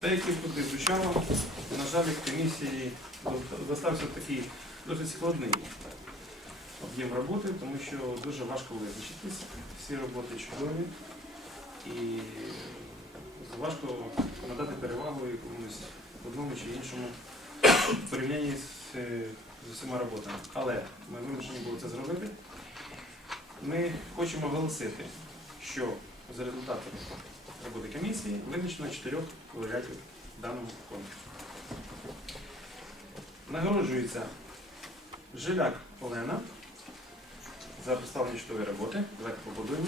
Те, які тут звучало, на жаль, в комісії достався такий досить складний об'єм роботи, тому що дуже важко визначитись. Всі роботи чудові і важко надати перевагу якомусь одному чи іншому в порівнянні з, е, з усіма роботами. Але ми вимушені були це зробити. Ми хочемо оголосити, що за результатами роботи комісії визначено чотирьох лауреатів даного конкурсу. Нагороджується Жиляк Олена за представлення чудової роботи. Давайте побудуємо.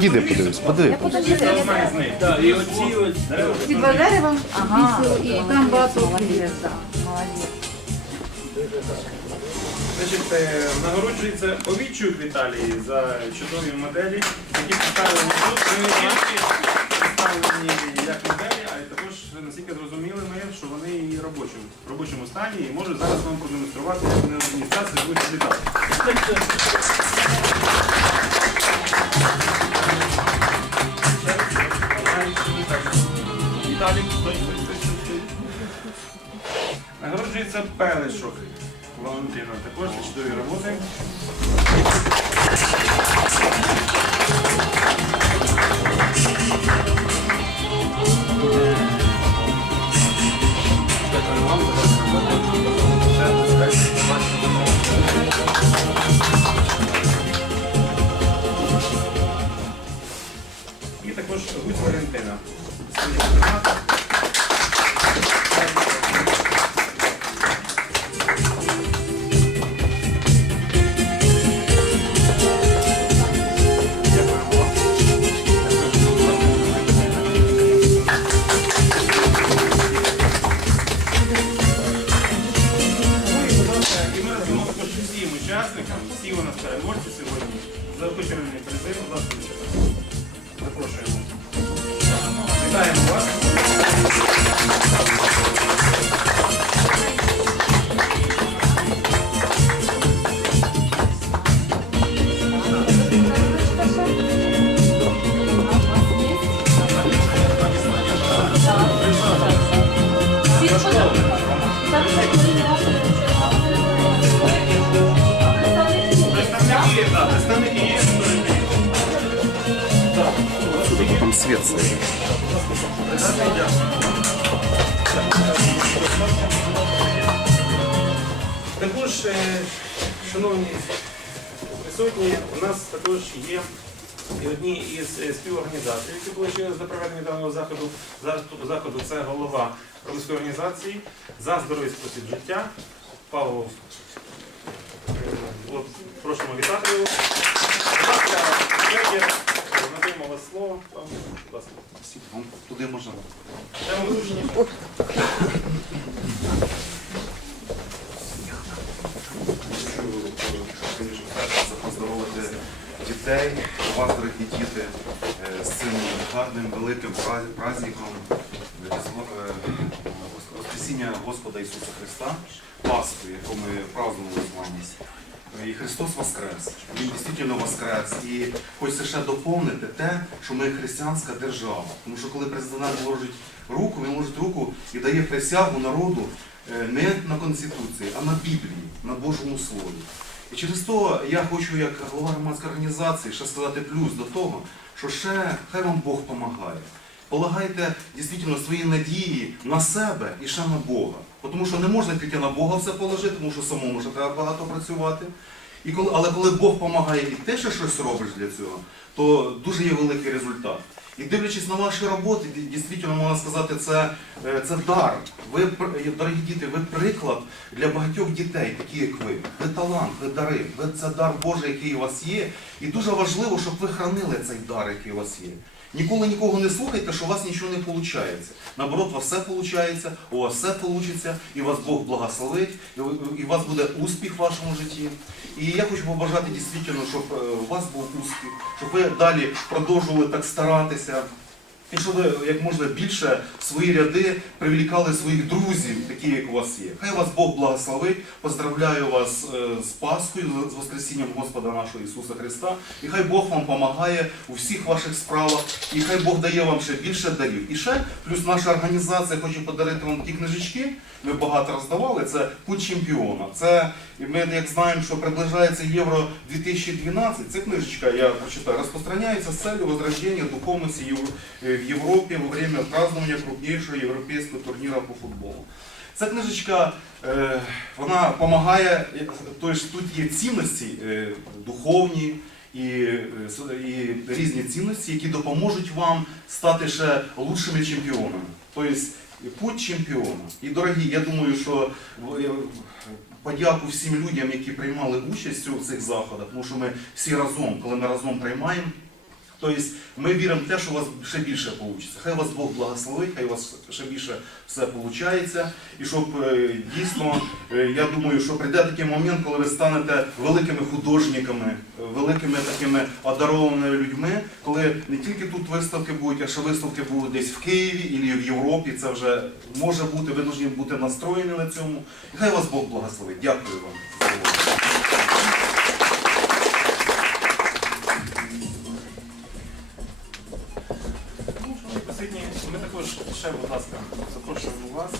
Підійди, подивись, них. І оці ось дерева. Ці два дерева Ага. і там багато. Молодець, так. Молодець. Значить, е, нагороджується Овічук Віталій за чудові моделі, які представлені тут. Вони не тільки представлені як моделі, а й також, наскільки зрозуміли ми, що вони і в робочому, в робочому стані і можуть зараз вам продемонструвати, як вони адміністрації будуть літати. Стой. Нагороджується Пелешок Валентина, також за чудові роботи. Всі у нас переможці сьогодні, за призив, ласка, запрошуємо. Вітаємо вас. Стоїть. Також, шановні присутні, у нас також є і одні із е, співорганізаторів, які долучилися до проведення даного заходу. Заходу це голова громадської організації за здоровий спосіб життя. Павло, от, просимо вітати його. Е, вас слово. Павло, Будь ласка. Туди можна. Тема вручення. Хочу, звісно, перше поздоровити дітей, вас, дорогі діти, е, з цим гарним великим праздником е, е, Воскресіння Господа Ісуса Христа, Пасху, яку ми празднували з вами. І Христос Воскрес. Він дійсно Воскрес. І хочеться ще доповнити те, що ми християнська держава. Тому що коли президент ложить руку, він ложить руку і дає присягу народу е, не на Конституції, а на Біблії, на Божому Слові. І через то я хочу, як голова громадської організації, ще сказати плюс до того, що ще хай вам Бог допомагає. Полагайте дійсно свої надії на себе і ще на Бога. Тому що не можна тільки на Бога все положити, тому що самому ще треба багато працювати. І коли, але коли Бог допомагає і ти ще щось робиш для цього, то дуже є великий результат. І дивлячись на ваші роботи, дійсно можна сказати, це, е, це дар. Ви, дорогі діти, ви приклад для багатьох дітей, такі як ви. Ви талант, ви дари, ви це дар Божий, який у вас є. І дуже важливо, щоб ви хранили цей дар, який у вас є. Ніколи нікого не слухайте, що у вас нічого не виходить. Наоборот, у вас все виходить, у вас все вийде, і вас Бог благословить, і у вас буде успіх в вашому житті. І я хочу побажати дійсно, щоб е, у вас був успіх, щоб ви далі продовжували так старатися. Ви як можна більше в свої ряди привлікали своїх друзів, такі як у вас є. Хай вас Бог благословить. Поздравляю вас е, з Пасхою, з Воскресінням Господа нашого Ісуса Христа. І хай Бог вам допомагає у всіх ваших справах, і хай Бог дає вам ще більше дарів. І ще плюс наша організація хоче подарити вам ті книжечки. Ми багато роздавали. Це путь чемпіона. Це ми як знаємо, що приближається Євро 2012. Ця книжечка, я прочитаю, розпространяється з целью возрождения духовності Єв- е, в Європі во время празднования крупнейшего європейського турніру по футболу. Ця книжечка е, вона допомагає, тобто тут є цінності е, духовні і, е, і різні цінності, які допоможуть вам стати ще лучшими чемпіонами. Тобто путь чемпіона. І дорогі, я думаю, що подяку всім людям, які приймали участь у цих заходах, тому що ми всі разом, коли ми разом приймаємо. Тобто ми віримо в те, що у вас ще більше вийде. Хай вас Бог благословить, хай у вас ще більше все виходить. І щоб дійсно, я думаю, що прийде такий момент, коли ви станете великими художниками, е, великими такими одарованими людьми, коли не тільки тут виставки будуть, а ще виставки будуть десь в Києві або в Європі. Це вже може бути, ви повинні бути настроєні на цьому. І хай вас Бог благословить. Дякую вам. Присутні, ми також ще, будь ласка, запрошуємо вас.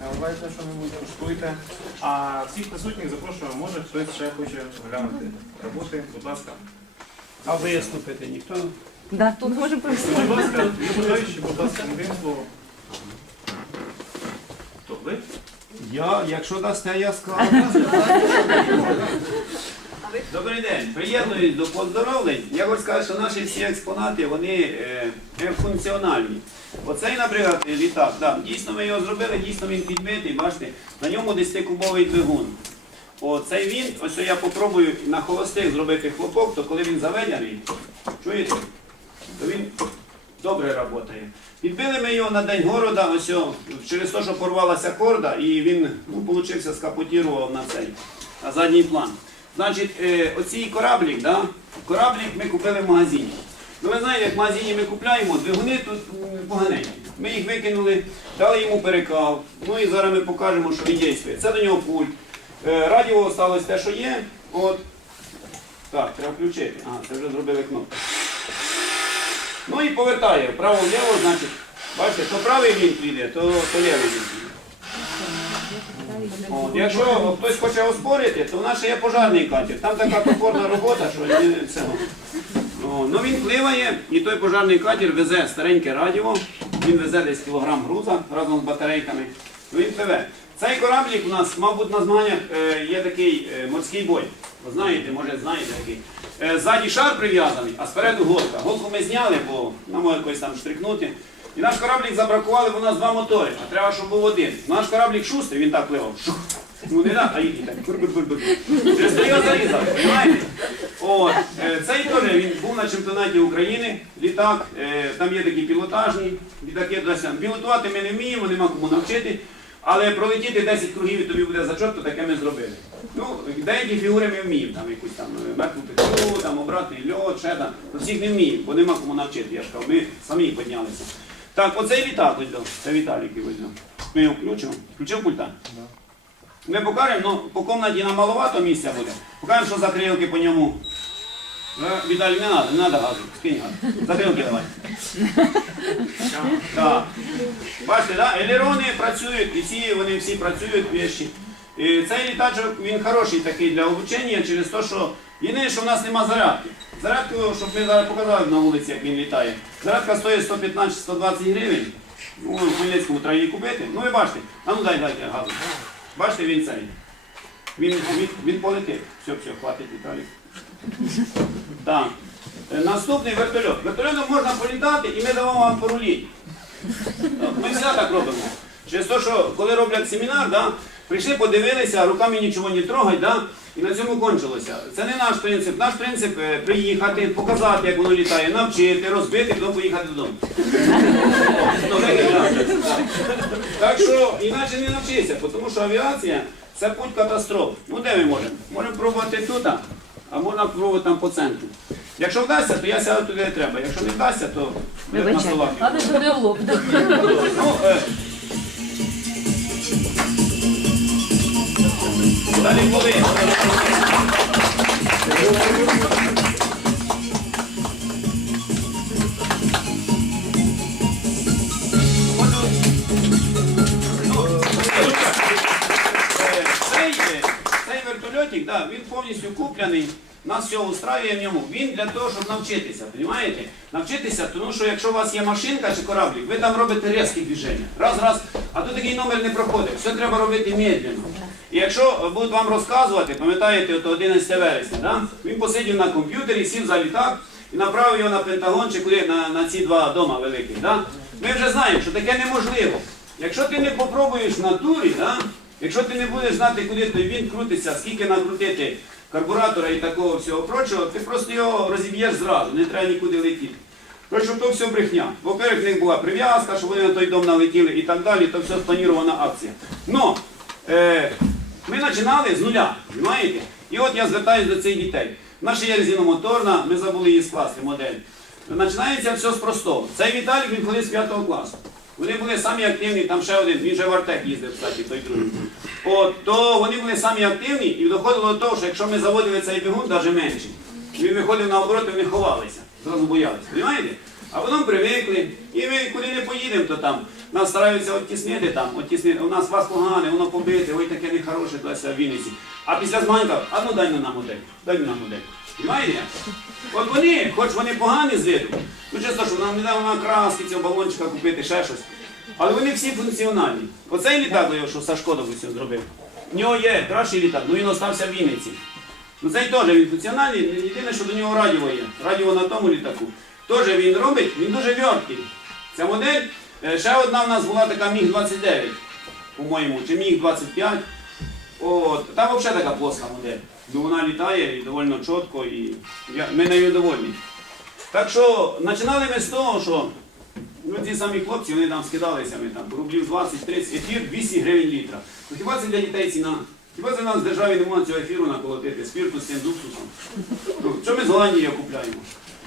Наливайте що-небудь, куштуйте. А всіх присутніх запрошуємо, може хтось ще хоче глянути роботи, будь ласка. А виступити ніхто? Да, тут може Будь присутні. ласка, є бажаючі, будь ласка, один слово. Хто ви? Я, якщо дасте, я скажу. Добрий день, приєднуюсь до поздоровлень. Я хочу сказати, що наші всі експонати вони е, е, функціональні. Оцей, наприклад, літак, да, дійсно ми його зробили, дійсно він підбитий, бачите, на ньому 10-кубовий двигун. Оцей він, ось я попробую на холостих зробити хлопок, то коли він заведений, чуєте, то він добре працює. Підбили ми його на день города, ось через те, що порвалася корда, і він ну, получився, скапотірував на цей, на задній план. Значить, е, оцій кораблік, да, кораблік ми купили в магазині. Ну, ви знаєте, як в магазині ми купляємо, двигуни тут поганенькі. Ми їх викинули, дали йому перекал. Ну і зараз ми покажемо, що він дійствує. Це до нього пульт. Е, радіо осталось те, що є. От. Так, треба включити. Ага, це вже зробили кнопку. Ну і повертає вправо-вліво, значить, бачите, то правий вінт піде, то, то лівий вінт піде. От, якщо хтось хоче оспорити, то в нас ще є пожарний катер. Там така топорна робота, що. О, ну він пливає, і той пожарний катер везе стареньке радіо, він везе десь кілограм груза разом з батарейками. Він пливе. Цей кораблік у нас, мабуть, на змаганнях е, є такий е, морський бой. Ви знаєте, може знаєте такий. Е, ззаді шар прив'язаний, а спереду голка. Голку ми зняли, бо нам якось там штрикнути. І наш кораблік забракували, бо у нас два мотори, а треба, щоб був один. Наш кораблік шустрий, він так пливав. Ну не так, а їхній так. Через зарізав, розумієте? От, е, цей теж він був на чемпіонаті України, літак, е, там є такі пілотажні літаки. туди-сюди. Пілотувати ми не вміємо, нема кому навчити. Але пролетіти 10 кругів і тобі буде зачот, то таке ми зробили. Ну, деякі фігури ми вміємо, там якусь там е, мертву петлю, там обратний льот, ще там. Ну, всіх не вміємо, бо нема кому навчити. Я ж кажу, ми самі піднялися. Так, оцей ось до. Це Віталік до. Ми його включимо. Включив пульта? Ми покажемо, ну, по комнаті нам маловато місця буде. Покажемо, що закрилки по ньому. Віталій, не треба, не треба газу, скинь газ. Закрилки давай. Так. Бачите, да? елерони працюють, і ці вони всі працюють вещі. І цей літачок він хороший такий для обучення через те, що єдине, що в нас нема зарядки. Зарядку, щоб ми зараз показали на вулиці, як він літає. Зарядка стоїть 115-120 гривень. Ну, в Хмельницькому треба її купити. Ну ви бачите, а ну дай дайте газу. Бачите, він цей. Він, він, він полетить. Все, все, хватить Віталій. Так. Е, Наступний вертольот. Вертольотом можна політати і ми дамо вам поруліть. Ми все так робимо. Через те, що коли роблять семінар, да, прийшли, подивилися, руками нічого не трогають, да, і на цьому кончилося. Це не наш принцип. Наш принцип е, приїхати, показати, як воно літає, навчити, розбити, потім поїхати додому. Ну, так, що іначе не навчися, тому що авіація це путь катастроф. Ну де ми можемо? Можемо пробувати тут, а можна пробувати там по центру. Якщо вдасться, то я сяду туди де треба. Якщо не вдасться, то на. Словакію. Але ж не в лоб. Далі були. Цей, вертольотик, він повністю куплений. Нас все устраює в ньому. Він для того, щоб навчитися, розумієте? Навчитися, тому що якщо у вас є машинка чи кораблик, ви там робите різкі движення. Раз, раз, а тут такий номер не проходить. Все треба робити медленно. І якщо будуть вам розказувати, пам'ятаєте, от 11 вересня, да? він посидів на комп'ютері, сів за літак і направив його на Пентагон чи куди на, на ці два дома великих. Да? Ми вже знаємо, що таке неможливо. Якщо ти не попробуєш в натурі, да? якщо ти не будеш знати, куди він крутиться, скільки накрутити карбуратора і такого всього прочого, ти просто його розіб'єш зразу, не треба нікуди летіти. Що то все брехня. Во-первых, в них була прив'язка, щоб вони на той дом налетіли і так далі, то все спланірована акція. Но е, ми починали з нуля, розумієте? І от я звертаюся до цих дітей. Наша є резиномоторна, ми забули її скласти модель. Починається все з простого. Цей Віталік він ходив з 5 класу. Вони були самі активні, там ще один, він же в Артек їздив, кстати, той другий. От, то вони були самі активні і доходило до того, що якщо ми заводили цей бігун, навіть менший, він виходив на оборот, і вони ховалися, зразу боялися. Розумієте? А потім привикли, і ми куди не поїдемо, то там нас стараються оттіснити там, оттіснити. У нас вас погане, воно побите, ой таке нехороше, туди в Вінниці. А після зманка, а ну дай на нам модель, дай нам модель. Розумієте? От вони, хоч вони погані з виду, ну чесно, що нам не на краски цього балончика купити, ще щось. Але вони всі функціональні. Оцей літак, що Сашко допустим, зробив. В нього є кращий літак, ну він остався в Вінниці. Ну цей теж він функціональний, єдине, що до нього радіо є. Радіо на тому літаку. Теж він робить, він дуже верткий. Ця модель, ще одна в нас була така Міг-29, по-моєму, чи Міг-25. От, там взагалі така плоска модель. Ну, вона літає і доволі чітко, і я, ми нею довольні. Так що починали ми з того, що ну, ці самі хлопці вони там скидалися, ми там рублів 20-30, ефір 200 гривень літра. Ну хіба це для дітей ціна? Хіба це в нас в державі не можна цього ефіру наколотити, спірту з цим уксусом? Ну, Що ми з Голландії купляємо?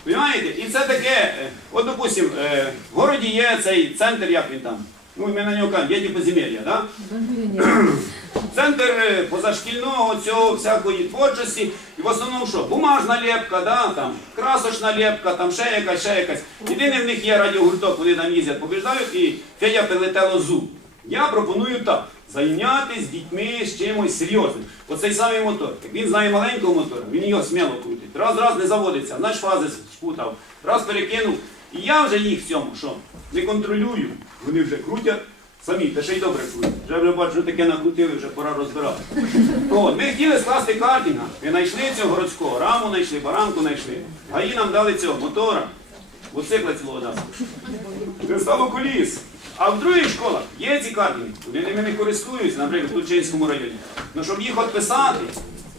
Понимаєте? І це таке, е, от допустим, е, в городі є цей центр, як він там. Ну, ми на нього кажемо, є подземелля, да? Центр е, позашкільного цього всякої творчості. І в основному що? Бумажна лепка, да? там, красочна лепка, там ще якась, ще якась. Єдине в них є радіогурток, вони там їздять, побіждають і Федя прилетело зуб. Я пропоную так. Зайнятися з дітьми з чимось серйозним. Оцей самий мотор. Як він знає маленького мотора, він його сміло крутить. Раз, раз не заводиться, значить фази спутав, раз перекинув. І я вже їх в цьому, що не контролюю. Вони вже крутять самі, та ще й добре крутять. Вже вже бачу, таке накрутили, вже пора розбирати. От, ми хотіли скласти картинга. Ми знайшли цього городського, раму знайшли, баранку знайшли. А їй нам дали цього мотора, мотоцикла цілого дали. Не стало коліс. А в других школах є ці картинги, вони ними не користуються, наприклад, в Тульчинському районі. Ну, щоб їх відписати,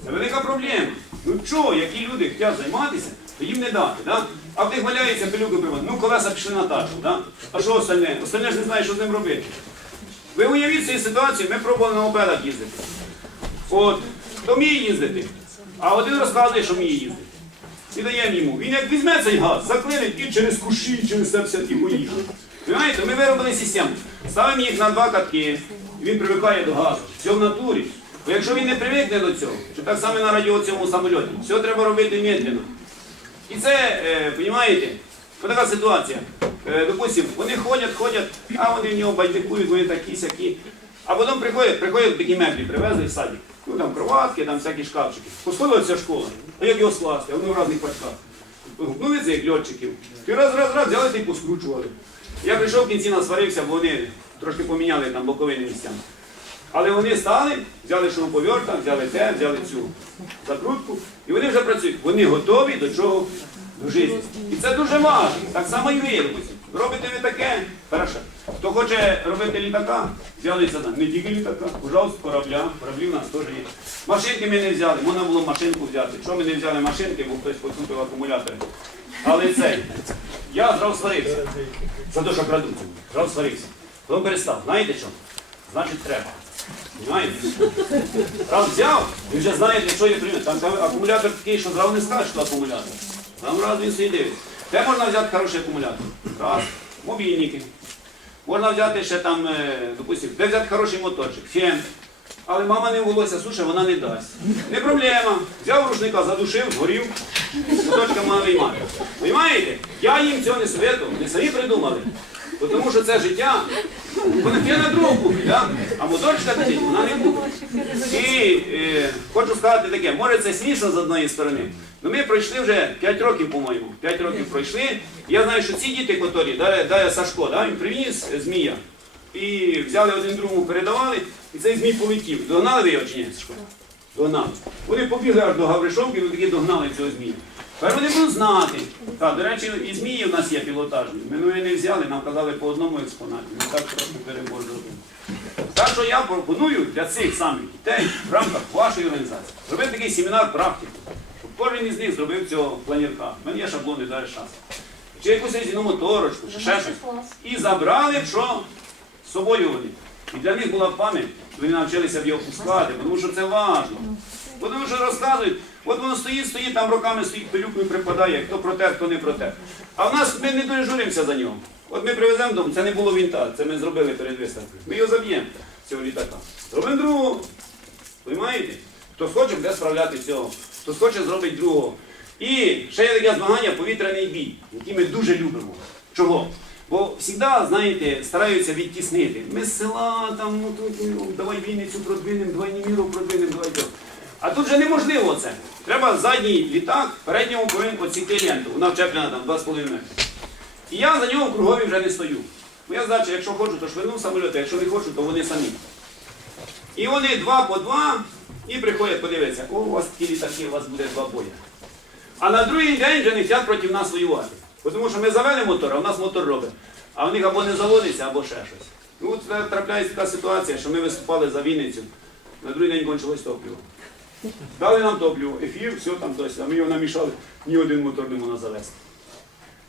це велика проблема. Ну чого, які люди хочуть займатися, то їм не дати. Да? А в них валяється пилюки приводить. Ну, колеса пішли на тачку. Да? А що остальне? Остальне ж не знає, що з ним робити. Ви уявіть цю ситуацію, ми пробували на мопедах їздити. От, хто вміє їздити, а один розказує, що вміє їздити. І даємо йому. Він як візьме цей газ, заклинить і через куші, через це все і поїхав. Понимаєте, ми виробили систему. Ставимо їх на два катки, і він привикає до газу. Все в натурі. Бо якщо він не привикне до цього, що так само на радіо цьому самольоті, все треба робити медленно. І це, е, розумієте, така ситуація. Е, допустим, вони ходять, ходять, а вони в нього байдикують, вони такі сякі. А потім приходять, приходять такі меблі, привезли в садик. Ну там кроватки, там всякі шкафчики. Посходила ця школа. А як його скласти? А вони в різних пачках. Ну, ви цих льотчиків. І раз, раз, раз, взяли та й поскручували. Я прийшов в кінці насварився, бо вони трошки поміняли там боковини місцями. Але вони стали, взяли шуруповерта, взяли те, взяли цю закрутку, і вони вже працюють. Вони готові до чого? в житті. І це дуже важливо. Так само і ви. Робите ви таке, хорошо. Хто хоче робити літака, взяли це не тільки літака, пожалуйста, корабля, кораблі у нас теж є. Машинки ми не взяли, можна було машинку взяти. Що ми не взяли машинки, бо хтось поцупив акумулятори. Але це, я зразу сварився. За те, що крадуть. Зразу сварився. Потім перестав. Знаєте що? Значить треба. Понимаєте? Раз взяв, ви вже знаєте, що є прийняти. Там, там акумулятор такий, що зразу не скажеш, що акумулятор. Там раз він собі дивиться. Де можна взяти хороший акумулятор? Раз. Мобільники. Можна взяти ще там, е, допустимо, де взяти хороший моторчик, фен. Але мама не волосся суше, вона не дасть. Не проблема. Взяв рушника, задушив, згорів, моточка мама виймати. Понимаєте? Я їм цього не советую, не самі придумали. Тому що це життя, вона я на другу купить, да? а моторчика тоді вона не буде. І е, хочу сказати таке, може це смішно з одної сторони. Ну ми пройшли вже 5 років, по-моєму. 5 років пройшли. Я знаю, що ці діти, котрі, да, да, Сашко, да, він привіз е, змія. І взяли один другому, передавали, і цей змій полетів. Догнали ви його чи ні, Сашко? Догнали. Вони побігли аж до Гавришовки, і таки догнали цього змія. Тепер вони будуть знати. Так, до речі, і змії у нас є пілотажні. Ми нові не взяли, нам казали по одному експонаті. Ми так перебор зробили. Так що я пропоную для цих самих дітей в рамках вашої організації зробити такий семінар практику, щоб кожен із них зробив цього планірка. У мене є шаблони, далі шанс. Чи якусь резину моторочку, чи ще щось. І забрали б що з собою вони. І для них була пам'ять, що вони навчилися б його пускати, тому що це важливо. Тому що розказують, от воно стоїть, стоїть, там роками стоїть пилюкою припадає, хто проте, хто не проте. А в нас ми не дуже журимося за нього. От ми привеземо дому, це не було вінта, це ми зробили перед виставкою. Ми його заб'ємо, цього літака. Зробимо другого. Понимаєте? Хто хоче, буде справляти цього. Хто хоче, зробить другого. І ще є таке змагання повітряний бій, який ми дуже любимо. Чого? Бо завжди, знаєте, стараються відтіснити. Ми з села, там, ну, тут, ну, давай Вінницю продвинемо, давай Німіру продвинемо, давай то. А тут вже неможливо це. Треба задній літак, передньому повинен оціти ленту. Вона вчеплена там 2,5 метри. І я за нього в кругові вже не стою. Моя задача, якщо хочу, то швину самоліти, якщо не хочу, то вони самі. І вони два по два і приходять подивитися, о, у вас такі літаки, у вас буде два бої. А на другий день вже не хочуть проти нас воювати. Тому що ми завели мотор, а в нас мотор робить. А в них або не заводиться, або ще щось. Ну, трапляється така ситуація, що ми виступали за Вінницю, на другий день кончилось топливо. Дали нам топливо, ефір, все там досі, а ми його намішали, ні один мотор не можна завести.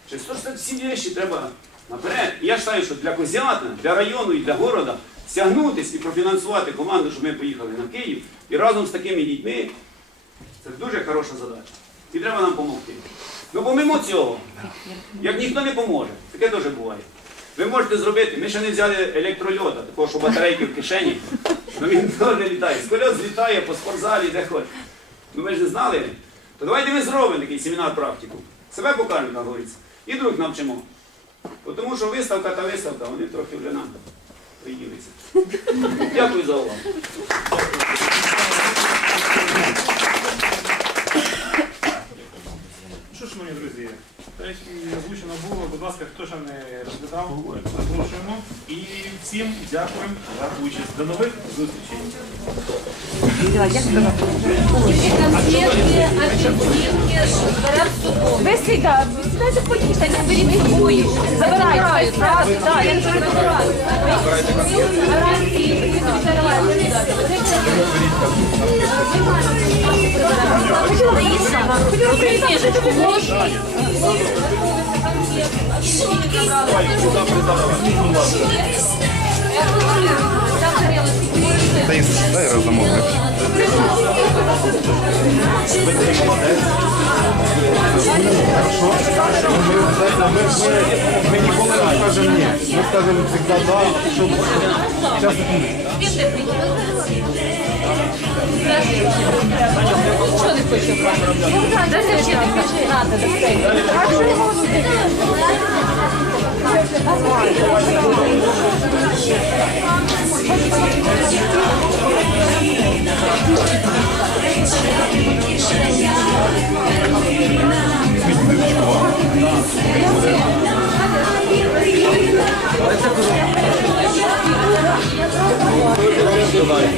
Через те, що всі речі треба наперед. І я вважаю, що для Козятина, для району і для города стягнутися і профінансувати команду, щоб ми поїхали на Київ і разом з такими дітьми це дуже хороша задача. І треба нам допомогти. Ну помимо цього, як ніхто не поможе, таке теж буває. Ви можете зробити, ми ще не взяли електрольота, такого, що батарейки в кишені, ну він теж літає. Скольот злітає по спортзалі, де хоче. Ну ви ж не знали? То давайте ми зробимо такий семінар практику. Себе покажемо, як говориться. І друг навчимо. Тому що виставка та виставка, вони трохи вже нам приїлися. Дякую за увагу. Ну Що ж, шановні друзі, те, що озвучено було, будь ласка, хто ще не розглядав, запрошуємо. І всім дякуємо за участь. До нових зустрічей. Конфетки, апельсинки, беремо з собою. Сідайте поїжте, не беріть з собою. Забирайте. Так, я не забираю. Дай, дай роздамо. Ми ніколи не скажемо ні. Ми скажемо завжди да, щоб час Бачите, він має.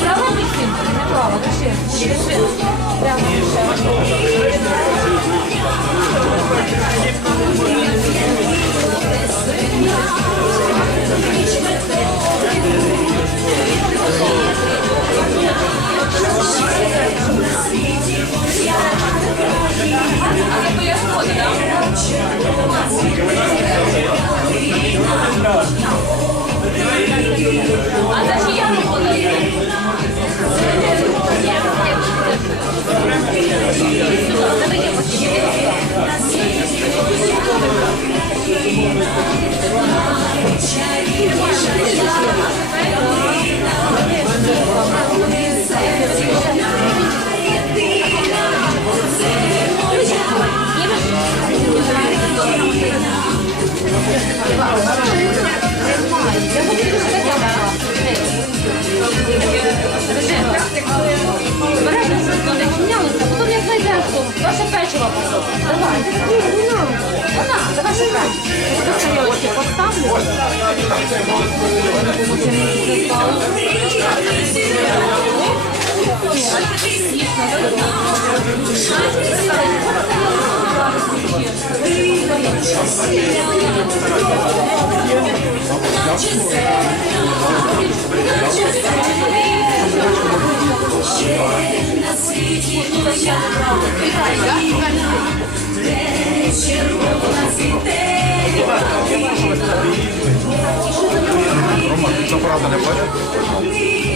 Право Максим? Право, дальше. Спасибо. Ваше печиво просто. Давай. Вона, це ваше печиво. Я тут тарілочки поставлю. Рома, ти правда не бачиш?